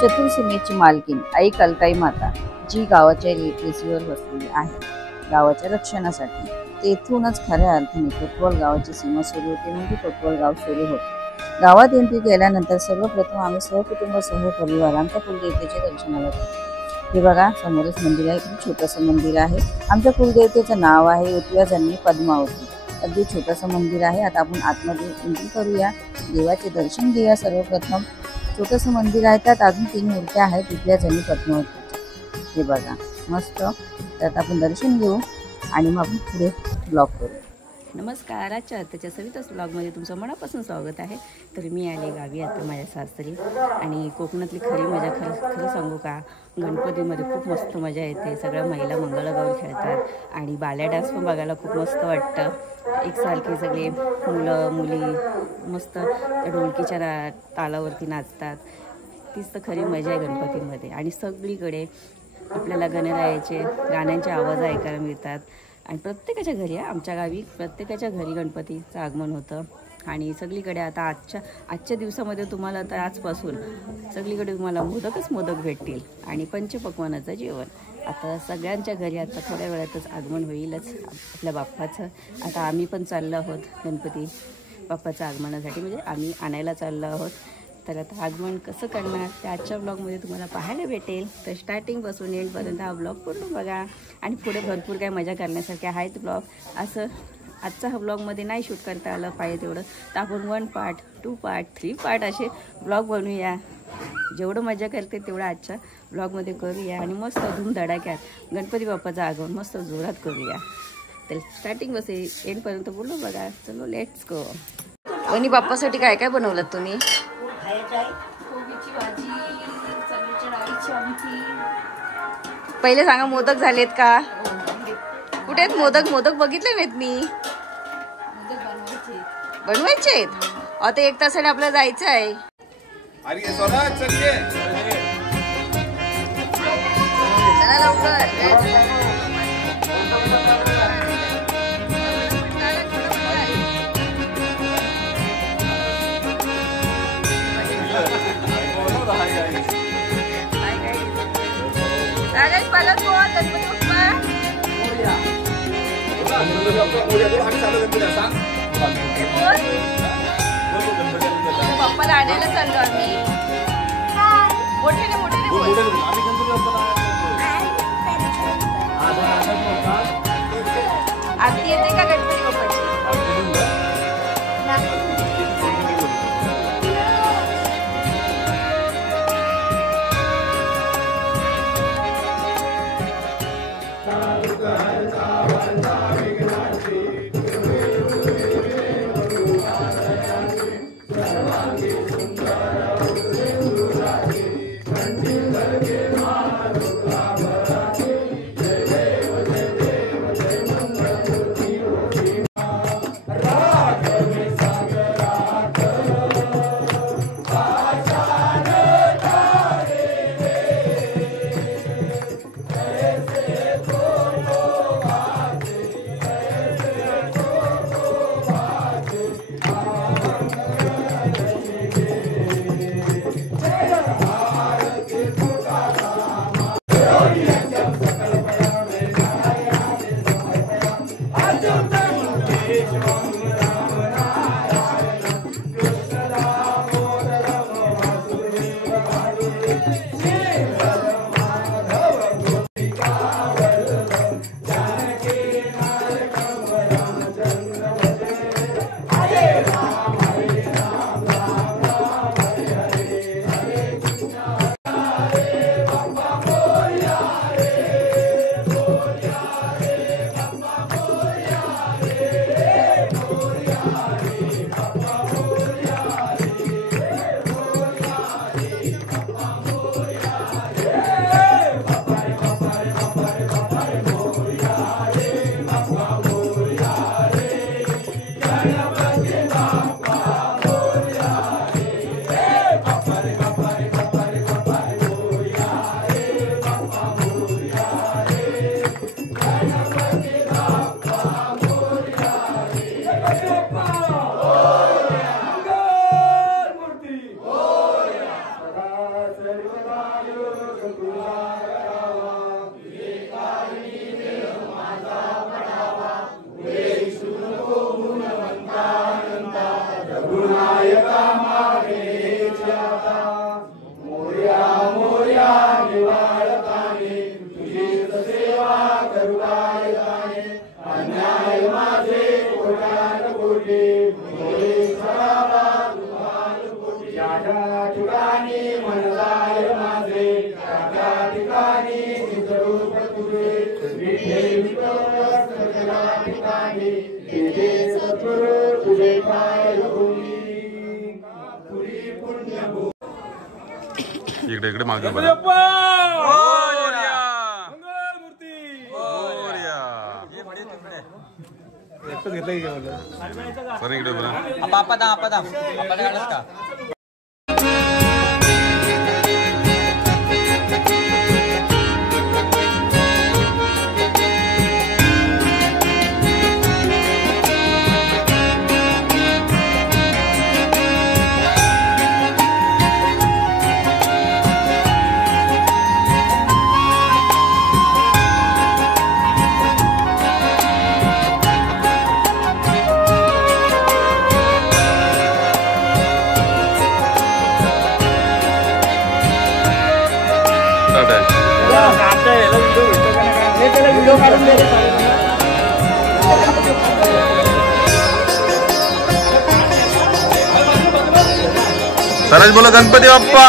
चतुर्सीमेची मालकीन आई कलकाई माता जी गावाच्या रेतीवर बसलेली आहे गावाच्या रक्षणासाठी, तेथूनच खऱ्या अर्थाने कोतवाल गावाची सीमा सुरू होते, म्हणजे कोतवाल गाव सुरू होते। गावात एंट्री केल्यानंतर सर्वप्रथम आम्ही सहकुटुंब सहपरिवार आमच्या कुलदेवतेच्या दर्शनाला जातो। हे बघा, समोरच मंदिर आहे, खूप छोटंसं मंदिर आहे। आमच्या कुलदेवतेचं नाव आहे उतव्या जन्मी पद्मावती। अगदी छोटंसं मंदिर आहे। आता आपण आतमध्ये एंट्री करूया, देवाचे दर्शन घेऊया। सर्वप्रथम छोटंसं मंदिर आहे, त्यात अजून 3 मूर्त्या आहेत उतव्या जन्मी पद्मावती। हे बघा, मस्त। त्यात आपण दर्शन घेऊ आणि मग आपण पुढे ब्लॉग करू। नमस्कार, आजच्या सविताच ब्लॉगमध्ये तुमचं मनापासून स्वागत आहे। तर मी आले गावी आता माझ्या सासरी, आणि कोकणातली खरी मजा खरं सांगू का, गणपतीमध्ये खूप मस्त मजा येते। सगळ्या महिला मंगळगौर खेळतात आणि बाल्या डान्स पण बघायला खूप मस्त वाटतं। एकसारखे सगळे मुलं मुली मस्त त्या ढोलकीच्या तालावरती नाचतात। तीच तर खरी मजा आहे गणपतीमध्ये। आणि सगळीकडे आपल्याला गणरायाचे गाण्यांचे आवाज ऐकायला मिळतात। आणि प्रत्येकाच्या घरी, आमच्या गावी प्रत्येकाच्या घरी गणपतीचं आगमन होतं। आणि सगळीकडे आता आजच्या दिवसामध्ये तुम्हाला तर आजपासून सगळीकडे तुम्हाला मोदक भेटतील आणि पंचपक्वान्नाचं जेवण। आता सगळ्यांच्या घरी आता थोड्या वेळातच आगमन होईलच आपल्या बाप्पाचं। आता आम्ही पण चाललो आहोत गणपती बाप्पाचं आगमनासाठी, म्हणजे आम्ही आणायला चाललो आहोत। तर आता आगमन कसं करणार ते आजच्या ब्लॉगमध्ये तुम्हाला पाहायला भेटेल। तर स्टार्टिंगपासून एंडपर्यंत हा ब्लॉग पूर्ण बघा, आणि पुढे भरपूर काय मजा करण्यासारखे आहेत ब्लॉग। असं आजचा हा ब्लॉगमध्ये नाही शूट करता आलं पाहिजे तेवढं, तर आपण 1 पार्ट 2 पार्ट 3 पार्ट असे ब्लॉग बनवूया। जेवढं मजा करते तेवढं आजच्या ब्लॉगमध्ये करूया, आणि मस्त धूमधडाक्यात गणपती बाप्पाचं आगमन मस्त जोरात करूया। तर स्टार्टिंगपासून एंडपर्यंत बोलू बघा। चलो लेट्स गो। वनी बाप्पासाठी काय काय बनवलं तुम्ही? कोबीची भाजी, चण्याच्या डाळीची आमटी। पहिले सांगा, मोदक झालेत का? कुठे आहेत मोदक बघितले नाहीत मी। बनवायचे आहेत? आता 1 तासाने आपल्याला जायचं आहे। चला लवकर। बाप्पाला आणायला चाललो आम्ही। मोठे आरती येते का गणपती बाप्पाची? इकडे इकडे मागे बरं सर इकडे बरं सरज बोला गणपती बाप्पा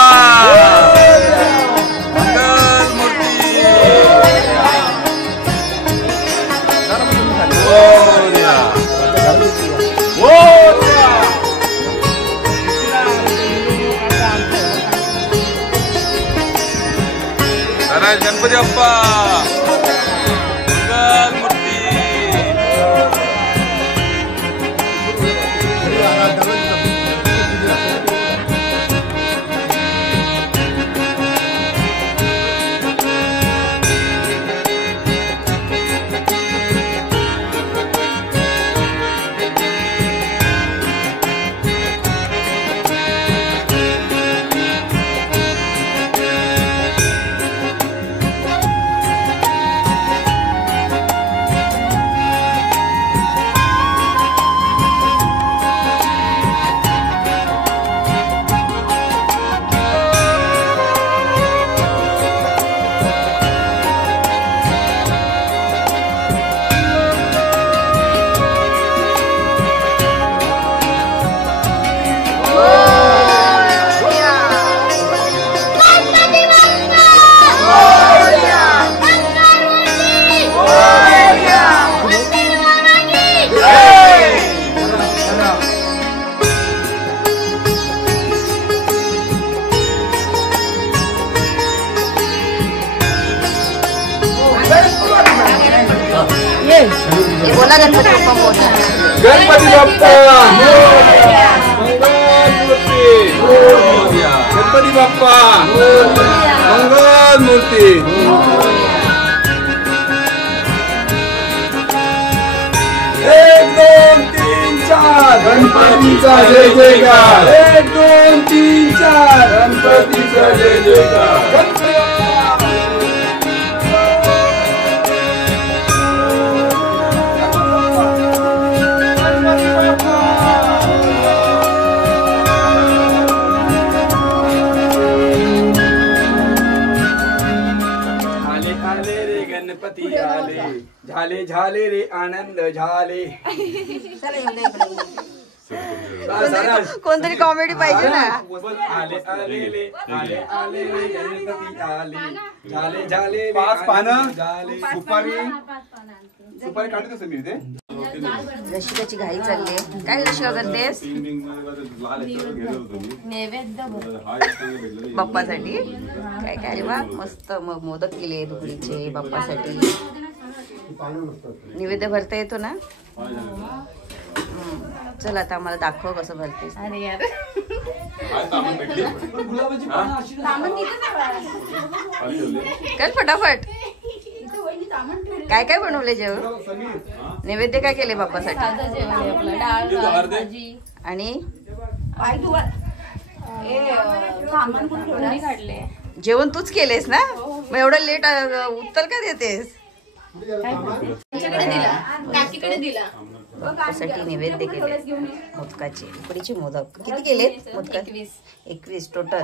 मंगल मूर्ती सरज गणपती बाप्पा मंगल मूर्ती बोला गणपती बाप्पा मोरया. गणपती बाप्पा मोरया. गणपती बाप्पा मंगल मूर्ती. एक दोन तीन चार गणपतीचा जय जयकार. एक दोन तीन चार गणपतीचा जय जयकार. गणपती आले झाले झाले रे आनंद झाले. कोणतरी कॉमेडी पाहिजे ना. आले आले आले आले रे गणपती आले झाले झाले. 5 पानं झाले. सुपारी काढत मी ते. रशिकाची घाई चालली आहे. काय रशिका करतेस? बाप्पासाठी काय काय वा मस्त मोदक केले दुकडीचे बाप्पासाठी. निवेद्य भरता येतो ना. चल आता आम्हाला दाखव कसं भरतेस. अरे यार कर फटाफट. काय काय बनवले जेवण? नैवेद्य काय केले बाप्पासाठी? आणि जेवण तूच केलेस ना. मग एवढं लेट उत्तर का देतेस? बाप्पासाठी नैवेद्य केले मोदकाचे. उकडीचे मोदक किती केले? मोदक 21 टोटल.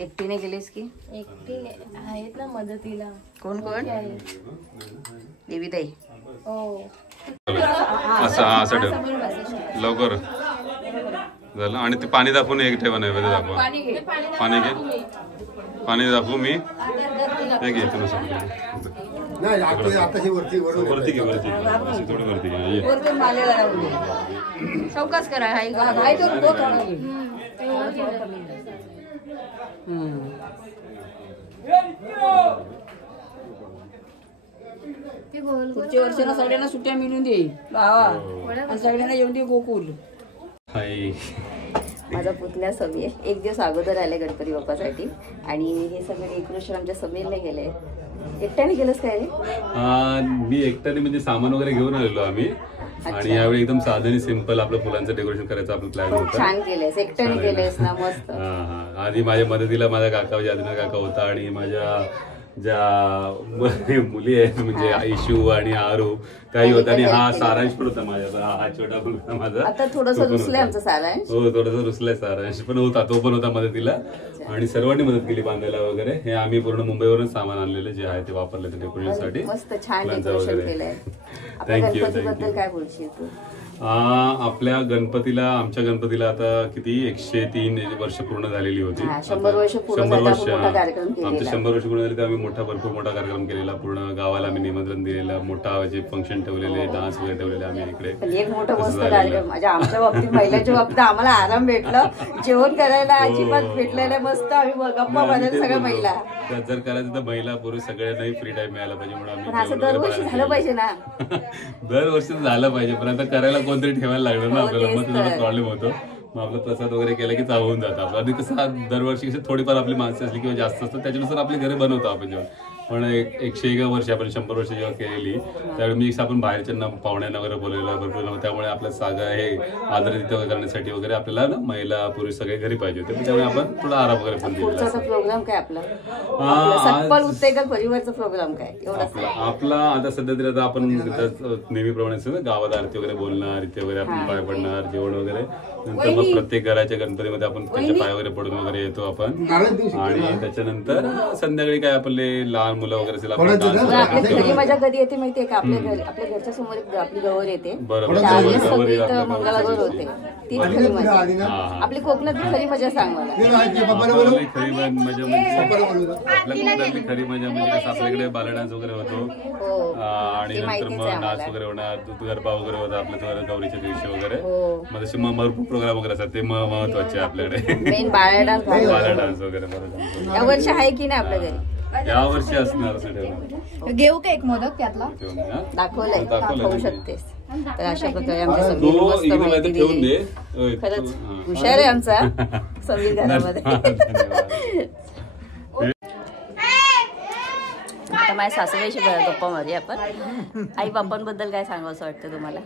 एकटीने केलीस की? एकटी आहेत ना मदतीला. कोण कोण? देवीताई. असं असं ठेव लवकर झालं. आणि ते पाणी दाखवून एक ठेवा नैवेद्य दाखवा. पाणी घे. पाणी दाखवू मी हे घे तुला नाही आताची वरती वरती घे वरती थोडी वरती घे चौकाच करा हाय तर पुढच्या वर्षाला सगळ्यांना सुट्ट्या मिळून दे आणि सगळ्यांना येऊन दे गोकुल. माझा पुतण्या समीर एक दिवस अगोदर आले गणपती बाप्पासाठी आणि हे सगळे डेकोरेशन आमच्या समीरने केले. एकट्याने केलंस काय? मी एकट्याने म्हणजे सामान वगैरे घेऊन आलेलो आम्ही आणि यावेळी एकदम साधं आणि सिंपल आपलं फुलांचं डेकोरेशन करायचं आपलं प्लॅन होता. छान केलंयस, एकट्याने केलंयस ना मस्त. आधी माझ्या मदतीला माझा काका जादूना काका होता आणि माझ्या ज्या मुली आहेत म्हणजे आयशू आणि आरू काही होता आणि हा सारांश पण होता माझ्या, हा छोटा मुलगा माझा. आता थोडंसं रुसलंय आमचं सारांश. हो थोडंसं रुसलाय सारांश पण होता, तो पण होता मदतीला आणि सर्वांनी मदत केली बांधायला वगैरे. हे आम्ही पूर्ण मुंबईवरून सामान आणलेले जे आहे ते वापरले डेकोरेशन साठी. मस्त छान डेकोरेशन केलंय. थँक्यू. गणपतीबद्दल काय बोलशील तू? आपल्या गणपतीला, आमच्या गणपतीला आता किती 103 वर्ष पूर्ण झालेली होती. 100 वर्ष आमचे 100 वर्ष पूर्ण झाले तर आम्ही भरपूर मोठा कार्यक्रम केलेला. पूर्ण गावाला आम्ही निमंत्रण दिलेलं, मोठा फंक्शन ठेवलेले, डान्स वगैरे ठेवलेले आम्ही इकडे. एक मोठा मस्त कार्यक्रम म्हणजे आमच्या बाबतीत, महिलांच्या बाबतीत आम्हाला आराम भेटलं. जेवण करायला अजिबात भेटलेलं मस्त. आम्ही गप्पा मारायला सगळ्या महिला. त्यात जर करायचं तर महिला पुरुष सगळ्यांनाही फ्री टाइम मिळाला पाहिजे म्हणून आम्ही असं दरवर्षी झालं पाहिजे ना. दरवर्षी झालं पाहिजे पण आता करायला कोणतरी ठेवायला लागलं ना आपल्याला, मग थोडा प्रॉब्लेम होतो. मग आपला प्रसाद वगैरे केला की चावून जातं. आधी कसं दरवर्षी कसं थोडीफार आपली माणसं असली किंवा जास्त असतात त्याच्यानुसार आपले घरी बनवतो आपण जेवण. पण 101 वर्ष आपण 100 वर्ष जेव्हा केलेली त्यावेळी मी आपण बाहेरच्यांना पाहुण्यांना वगैरे बोलवलं भरपूर. त्यामुळे आपलं सागा हे आदरातिथ्य करण्यासाठी वगैरे आपल्याला ना महिला पुरुष सगळे घरी पाहिजे होते. त्यामुळे आपण थोडा आराम वगैरे पण दिला. प्रोग्राम काय आपला परिवारचा प्रोग्राम काय आपला आता सध्या तरी आता आपण नेहमीप्रमाणे गावात आरती वगैरे बोलणार, आरती वगैरे आपण पाय पडणार, जेवण वगैरे. नंतर मग प्रत्येक घराच्या गणपतीमध्ये आपण त्यांच्या पाय वगैरे पडून वगैरे येतो आपण. आणि त्याच्यानंतर संध्याकाळी काय आपले लहान मुलं वगैरे असेल आपल्या घरी मजा कधी येते माहितीये का? आपल्या आपल्या घरच्या समोर आपली गवर येते, मंगळागौर होते. ती खरी मजा. आपली कोकणातली खरी मजा सांग मला. खरी मजा म्हणजे आपल्या कोकणातली खरी मजा म्हणजे कसं आपल्याकडे बाला डान्स वगैरे होतो आणि नंतर मग डान्स वगैरे होणार, गरबा वगैरे होता आपल्या गौरीच्या दिवशी वगैरे. मग तसे भरपूर प्रोग्राम वगैरे असतात ते महत्वाचे आपल्याकडे. मेन बाला डान्स वगैरे बरोबर. या वर्षी आहे की नाही आपल्या घरी? या वर्षी असणार असं ठेवलं. घेऊ का एक मोदक त्यातला? दाखवलंय, खाऊ शकतेस. तर अशा प्रकारे आमच्या समीर मस्त माहिती दिली. खरंच हुशार आहे आमचा समीर घरामध्ये. आता माझ्या सासूबाईशी गप्पा मारूया आपण. आई बाप्पांबद्दल काय सांगावं असं वाटतं तुम्हाला?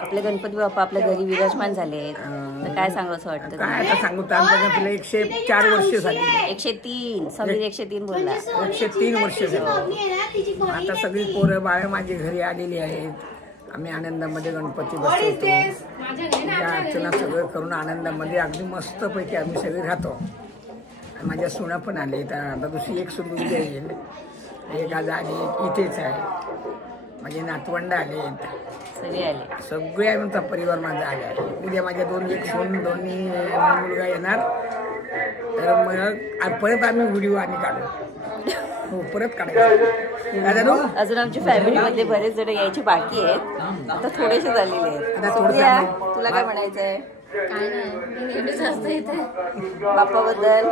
आपले गणपती बाप्पा आपल्या घरी विराजमान झाले तर काय सांगावं असं वाटतं? काय आता सांगू, आमच्या 104 वर्ष झाली. 103. समीर 103 बोलला. 103 वर्ष झाली. आता सगळी पोरं बाळ माझी घरी आलेली आहेत. आम्ही आनंदामध्ये गणपती बसवतो, पूजा अर्चना सगळं करून आनंदामध्ये अगदी मस्तपैकी आम्ही सगळे राहतो. माझ्या सुना पण आले, आता दुसरी एक सून उद्या येईल, एक आज आली इथेच आहे. माझे नातवंड आले, सगळे आले, सगळे आमचा परिवार माझा आला आहे. उद्या माझ्या एक सून दोन्ही मुलगा येणार. तर मग परत आम्ही व्हिडिओ आणि काढू. हो परत काढायचं. अजून आमच्या फॅमिलीमध्ये बरेच जण यायचे बाकी आहेत, आता थोडेसे झालेले आहेत. तुला काय म्हणायचंय? काय नाही, मी नेहमीच असते इथे. बाप्पाबद्दल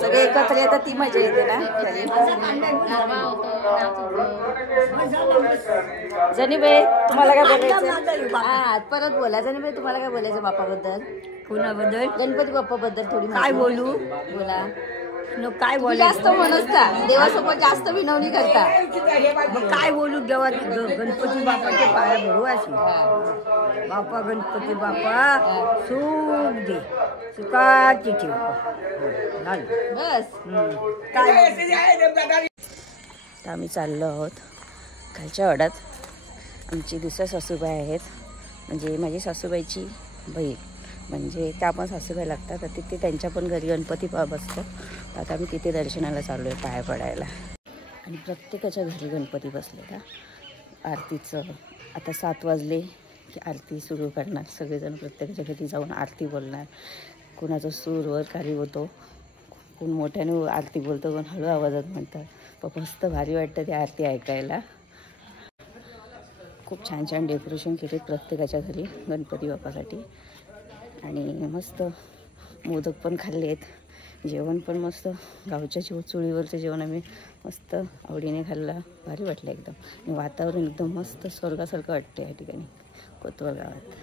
सगळे एकत्र येतात ती मजा येते ना. जनीबाई तुम्हाला काय बोलायचं? हा परत बोला. जनीबाई तुम्हाला काय बोलायचं बाप्पाबद्दल? कुणाबद्दल? गणपती बाप्पाबद्दल थोडी काय बोलू? बोला. काय बोल जास्त म्हणत का देवासमोर जास्त विनवणी करता? काय बोलू? देवा गणपती बाप्पाचे पाया भरू अशी. बाप्पा गणपती बाप्पा सुख दे, सुखाची ठेव. बस. तर आम्ही चाललो आहोत खालच्या वाड्यात. आमची दुसऱ्या सासूबाई आहेत, म्हणजे माझी सासूबाईची बहीण, म्हणजे त्या पण सासूबाई लागतात. तर तिथे त्यांच्या पण घरी गणपती बसतो. तर आता आम्ही तिथे दर्शनाला चाललो आहे पाया पडायला. आणि प्रत्येकाच्या घरी गणपती बसले का आरतीचं. आता 7 वाजले की आरती सुरू करणार. सगळेजण प्रत्येकाच्या घरी जाऊन आरती बोलणार. कोणाचा सूरवर कार्य होतो, कोण मोठ्याने आरती बोलतो, कोण हळू आवाजात म्हणतात. पण मस्त भारी वाटतं ती आरती ऐकायला. खूप छान छान डेकोरेशन केले प्रत्येकाच्या घरी गणपती बाप्पासाठी. आणि मस्त मोदक पण खाल्ले आहेत. जेवण पण मस्त गावच्या चुलीवरचं जेवण आम्ही मस्त आवडीने खाल्लं. भारी वाटलं एकदम. आणि वातावरण एकदम मस्त स्वर्गासारखं वाटतं या ठिकाणी कोतवाल गावात.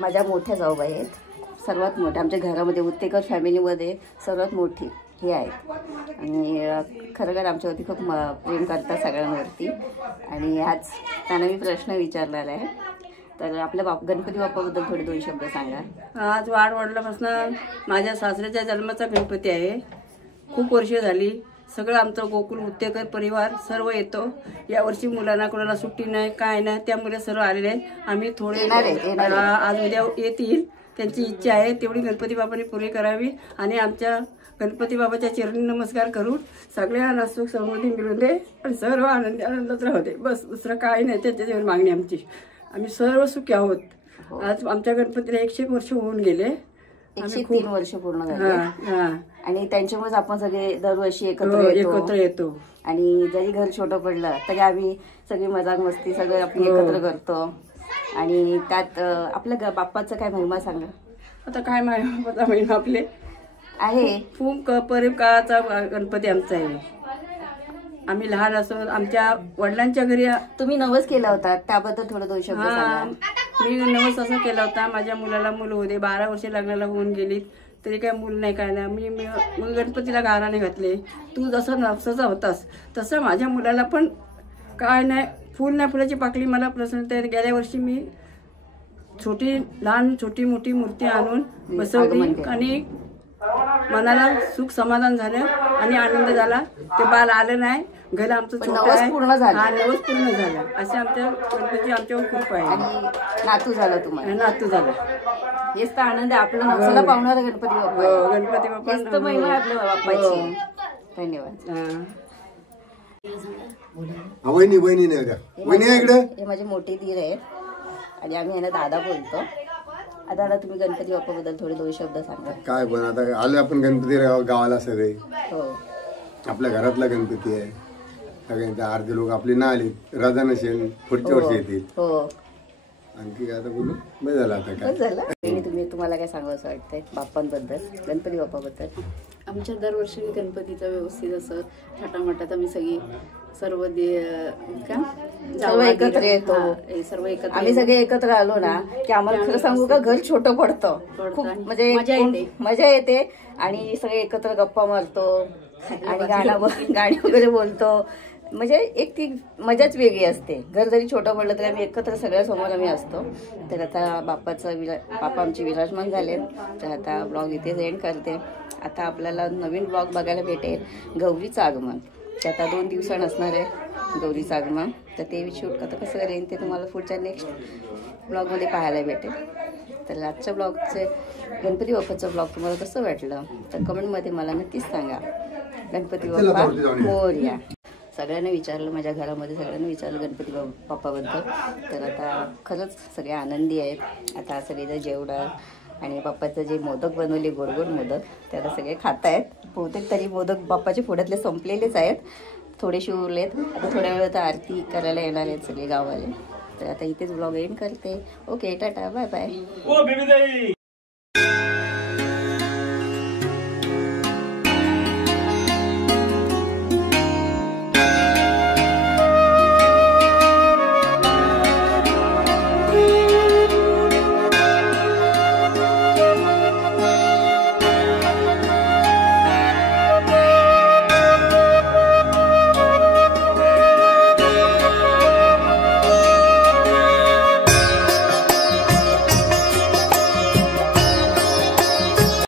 माझ्या मोठ्या जाऊबाई आहेत, सर्वात मोठ्या आमच्या घरामध्ये उत्तेकर फॅमिलीमध्ये सर्वात मोठी ही आहेत. आणि खरं आमच्यावरती खूप प्रेम करतात सगळ्यांवरती. आणि आज त्यांना मी प्रश्न विचारलेला आहे, तर आपल्या गणपती बाप्पाबद्दल थोडे 2 शब्द सांगा. आज वाढवडल्यापासून माझ्या सासऱ्याच्या जन्माचा गणपती आहे. खूप वर्ष झाली. सगळं आमचं गोकुल उत्तेकर परिवार सर्व येतो. यावर्षी मुलांना कोणाला सुट्टी नाही, काय नाही, त्यामुळे सर्व आलेले आहेत. आम्ही थोडे आज उद्या येतील. त्यांची इच्छा आहे तेवढी गणपती बाबांनी पुरी करावी. आणि आमच्या गणपती बाबाच्या चरणी नमस्कार करून सगळ्यांना सुख समृद्धी मिळून दे आणि सर्व आनंदात राहू दे. बस दुसरं काय नाही त्याच्यावर मागणी आमची. आम्ही सर्व सुखी आहोत. आज आमच्या गणपतीला 101 वर्ष होऊन गेले. 103 वर्ष पूर्ण झाले. आणि त्यांच्यामुळेच आपण सगळे दरवर्षी एकत्र येतो. आणि जरी घर छोटं पडलं तरी आम्ही सगळी मजाक मस्ती सगळं आपण एकत्र करतो. आणि त्यात आपल्या बाप्पाचा काय महिमा सांगा. आता काय महिमा आपले आहे. खूप परिम काळाचा गणपती आमचा आहे. आम्ही लहान असो आमच्या वडिलांच्या घरी तुम्ही नवस केला होता, त्याबद्दल थोडं 2 शब्द सांगा. मी नवस असा केला होता, माझ्या मुलाला मुलं होते. 12 वर्ष लग्नाला होऊन गेली तरी काय मूल नाही, काय नाही. मी गणपतीला गाराने घातले. तू जसं नवसाचा होतास तसं माझ्या मुलाला पण काय नाही, फुल नाही फुलाची पाकळी मला प्रसन्न. गेल्या वर्षी मी छोटी मोठी मूर्ती आणून बसवली आणि मनाला सुख समाधान झालं आणि आनंद झाला. ते बाल आलं नाही. घर आमचं छोटं आहे. नवस पूर्ण झालं. असे आमच्या गणपती आमच्यावर खूप आहे. आणि नातू झाला तुम्हाला. नातू झाला. हेच तर आनंद आहे. आपल्या नवसाला पावणारा गणपती बाप्पा. गणपती बाप्पा हेच तर महिमा आहे आपल्या बाप्पाची. धन्यवाद. वहिनी नाही का? वहिनी इकडे. हे माझे मोठे दीर आहेत आणि आम्ही यांना दादा बोलतो. दादा तुम्ही गणपती बाप्पाबद्दल थोडे 2 शब्द सांगा. काय पण आता आलो आपण गणपती गावाला सगळे. हो. आपल्या घरातला गणपती आहे. सगळ्यांच्या अर्धे लोक आपले ना आले. राजा नसेल पुढच्या वर्षी येतील. हो. आणखी आता बोलू बस झालं. आता काय झालं. तुम्हाला काय सांगावं असं वाटतंय बाप्पांबद्दल, गणपती बाप्पाबद्दल? आमच्या दरवर्षी गणपतीचा व्यवस्थित असं थाटामाटात आम्ही सर्व एकत्र येतो. सर्व एकत्र आम्ही सगळे एकत्र आलो ना की आम्हाला खरं सांगू का घर छोटं पडतं. खूप म्हणजे मजा येते. आणि सगळे एकत्र गप्पा मारतो आणि गाणी वगैरे बोलतो. म्हणजे एक ती मजाच वेगळी असते. घर जरी छोटं पडलं तरी आम्ही एकत्र सगळ्यासमोर आम्ही असतो. तर आता बाप्पा आमचे विराजमान झाले. तर आता ब्लॉग इथेच एंड करते. आता आपल्याला नवीन ब्लॉग बघायला भेटेल गौरीचं आगमन. ते आता 2 दिवसांनी असणार आहे गौरीचं आगमन. तर ते शूट कसं करेन ते तुम्हाला पुढच्या नेक्स्ट ब्लॉगमध्ये पाहायला भेटेल. तर आजच्या ब्लॉगचे गणपती बाप्पाचं ब्लॉग तुम्हाला कसं वाटलं तर कमेंटमध्ये मला नक्कीच सांगा. गणपती बाप्पा मोरया. सगळ्यांना विचारलं, माझ्या घरामध्ये सगळ्यांना विचारलं गणपती बाप्पाबद्दल. तर आता खरंच सगळे आनंदी आहेत. आता सगळे जेवढा आणि बाप्पाचं जे मोदक बनवले गोड मोदक त्याला सगळे खात आहेत. बहुतेक तरी मोदक बाप्पाच्या पुढ्यातले संपलेलेच आहेत. थोडेसे उरलेत. आता थोड्या वेळात आरती करायला येणार आहेत सगळे गाववाले. तर आता इथेच ब्लॉग एंड करते. Okay tata bye bye.